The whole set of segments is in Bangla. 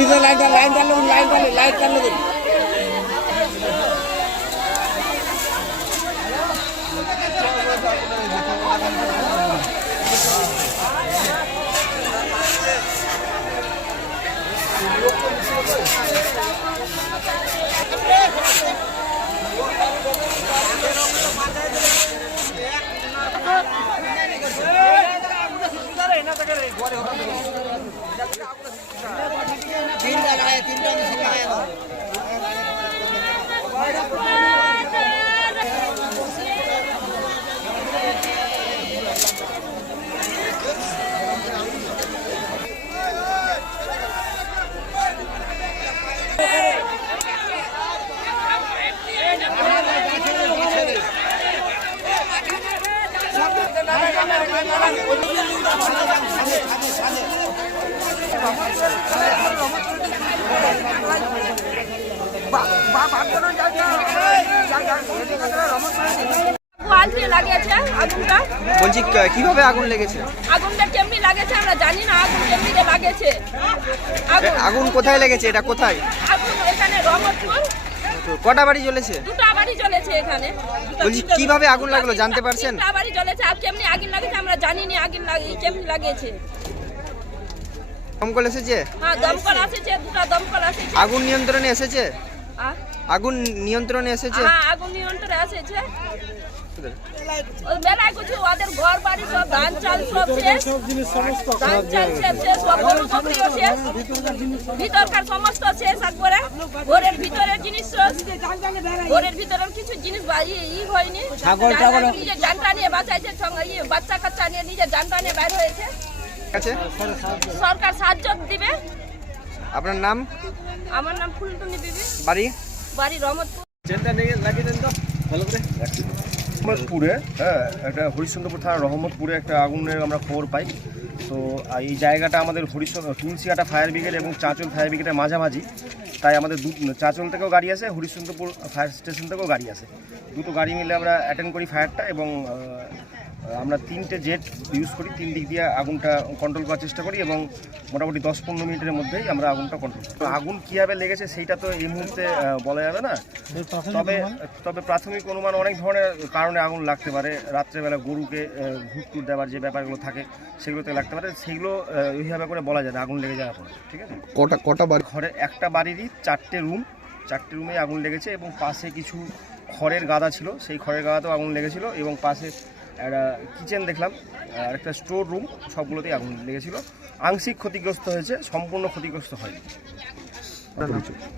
ভিতরে লাইন টানলো বলছি কিভাবে আগুন লেগেছে? আগুনটা কেমনি লাগেছে আমরা জানি না, আগুন কেমনি লাগেছে। আগুন কোথায় লেগেছে? এটা কোথায়? আগুন এখানে রহমতপুর। কটা বাড়ি জ্বলেছে? দুটো বাড়ি জ্বলেছে এখানে। বলছি কিভাবে আগুন লাগলো জানতে পারছেন? দুটো বাড়ি জ্বলেছে, আর কেমনি আগুন লাগেছে আমরা জানি না, আগুন কেমনি লাগেছে। দমকল এসেছে? হ্যাঁ দমকল এসেছে, দুটো দমকল এসেছে। আগুন নিয়ন্ত্রণে এসেছে? আগুন নিয়ন্ত্রণে এসেছে? হ্যাঁ আগুন নিয়ন্ত্রণে এসেছে। মেলায় কিছু ওদের ঘর বাড়ি সব ধান চাল সব শেষ, ধান চাল শেষ, সব গরু বকরিও শেষ, ভিতরকার সমস্ত শেষ। একবারে ঘরের ভিতরের জিনিস, ঘরের ভিতরের কিছু জিনিস হয়নি। নিজের জানটা নিয়ে বাঁচাইছে, বাচ্চা কাচ্চা নিয়ে নিজের জানটা নিয়ে বাইর হয়েছে। সরকার সাহায্য দিবে। আপনার নাম? আমার নাম ফুলটুনি বিবি। বাড়ি রহমতপুর। রহমতপুরে একটা হরিশ্চন্দ্রপুর থানা রহমতপুরে একটা আগুনের আমরা খবর পাই। তো এই জায়গাটা আমাদের তুলসিয়াটা ফায়ার ব্রিগেড এবং চাঁচল ফায়ার ব্রিগেডের মাঝামাঝি, তাই আমাদের চাঁচল থেকেও গাড়ি আসে, হরিশ্চন্দ্রপুর ফায়ার স্টেশন থেকেও গাড়ি আসে। দুটো গাড়ি মিলে আমরা অ্যাটেন্ড করি ফায়ারটা, এবং আমরা 3টে জেট ইউজ করি, 3 দিক দিয়ে আগুনটা কন্ট্রোল করার চেষ্টা করি, এবং মোটামুটি 10-15 মিনিটের মধ্যেই আমরা আগুনটা কন্ট্রোল করি। আগুন কীভাবে লেগেছে সেইটা তো এই মুহূর্তে বলা যাবে না, তবে প্রাথমিক অনুমান অনেক ধরনের কারণে আগুন লাগতে পারে। রাত্রেবেলা গরুকে ঘুরটুর দেওয়ার যে ব্যাপারগুলো থাকে সেগুলোতে লাগতে পারে, সেগুলো ওইভাবে করে বলা যায় আগুন লেগে যাওয়ার পরে। ঠিক আছে, কটা বাড়ি? ঘরে একটা বাড়িরই 4টে রুমে আগুন লেগেছে, এবং পাশে কিছু খড়ের গাদা ছিল, সেই খড়ের গাদাতেও আগুন লেগেছিল, এবং পাশে একটা কিচেন দেখলাম, আর একটা স্টোর রুম, সবগুলোতেই আগুন লেগেছিল। আংশিক ক্ষতিগ্রস্ত হয়েছে, সম্পূর্ণ ক্ষতিগ্রস্ত হয়নি।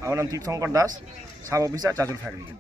আমার নাম Tirthankar Das, sub officer, Chanchal fire brigade.